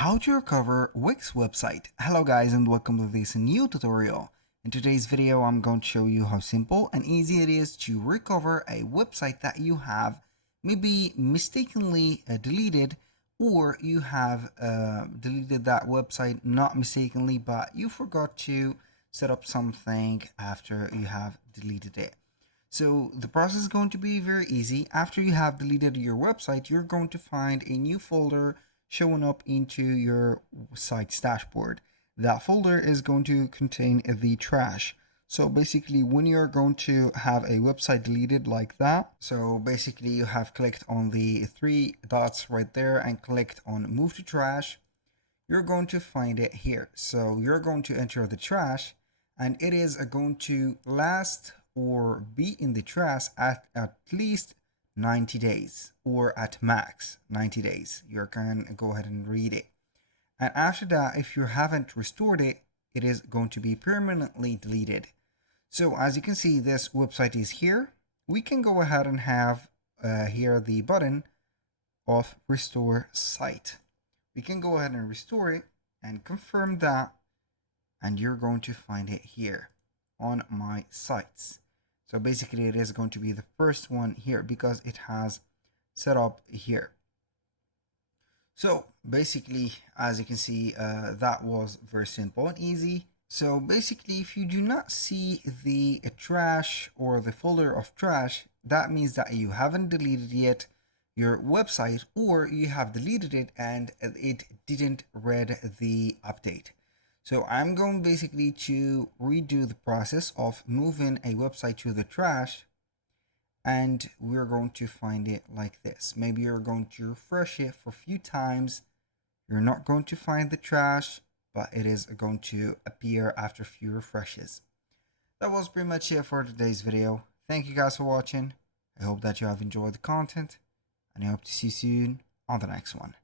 How to recover Wix website. Hello guys and welcome to this new tutorial. In today's video I'm going to show you how simple and easy it is to recover a website that you have maybe mistakenly deleted, or you have deleted that website not mistakenly but you forgot to set up something after you have deleted it. So the process is going to be very easy. After you have deleted your website, you're going to find a new folder showing up into your site's dashboard. That folder is going to contain the trash. So basically when you're going to have a website deleted like that, so basically you have clicked on the three dots right there and clicked on move to trash, you're going to find it here. So you're going to enter the trash and it is going to last or be in the trash at least 90 days or at max 90 days. You can go ahead and read it. And after that, if you haven't restored it, it is going to be permanently deleted. So as you can see, this website is here. We can go ahead and have here the button of restore site. We can go ahead and restore it and confirm that, and you're going to find it here on my sites. So basically it is going to be the first one here because it has set up here. So basically, as you can see, that was very simple and easy. So basically, if you do not see the trash or the folder of trash, that means that you haven't deleted yet your website, or you have deleted it and it didn't read the update. So I'm going basically to redo the process of moving a website to the trash, and we're going to find it like this. Maybe you're going to refresh it for a few times. You're not going to find the trash, but it is going to appear after a few refreshes. That was pretty much it for today's video. Thank you guys for watching. I hope that you have enjoyed the content, and I hope to see you soon on the next one.